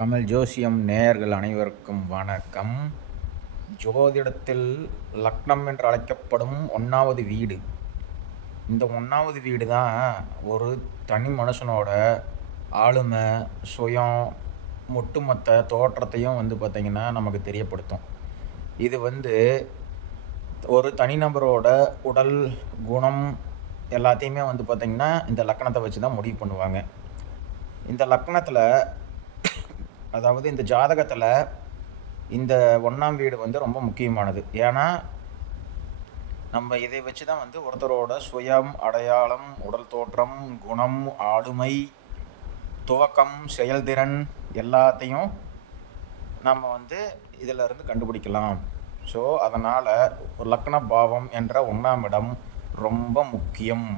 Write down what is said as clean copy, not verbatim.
தமிழ் ஜோசியம் நேயர்கள் அனைவருக்கும் வணக்கம். ஜோதிடத்தில் லக்னம் என்று அழைக்கப்படும் 1வது வீடு. இந்த 1வது வீடு தான் ஒரு தனி மனுஷனோட ஆளுமை, சுயம், ஒட்டுமொத்த தோற்றத்தையும் பார்த்திங்கன்னா நமக்கு தெரியப்படுத்தும். இது ஒரு தனிநபரோட உடல் குணம் எல்லாத்தையுமே பார்த்திங்கன்னா இந்த லக்கணத்தை வச்சு தான் முடிவு பண்ணுவாங்க. இந்த லக்கணத்தில், அதாவது இந்த ஜாதகத்தில் இந்த 1ஆம் வீடு ரொம்ப முக்கியமானது. ஏன்னா நம்ம இதை வச்சு தான் ஒருத்தரோட சுயம், அடையாளம், உடல் தோற்றம், குணம், ஆளுமை, துவக்கம், செயல்திறன் எல்லாத்தையும் நம்ம இதிலிருந்து கண்டுபிடிக்கலாம். ஸோ அதனால் ஒரு லக்ன பாவம் என்ற 1ஆம் இடம் ரொம்ப முக்கியம்.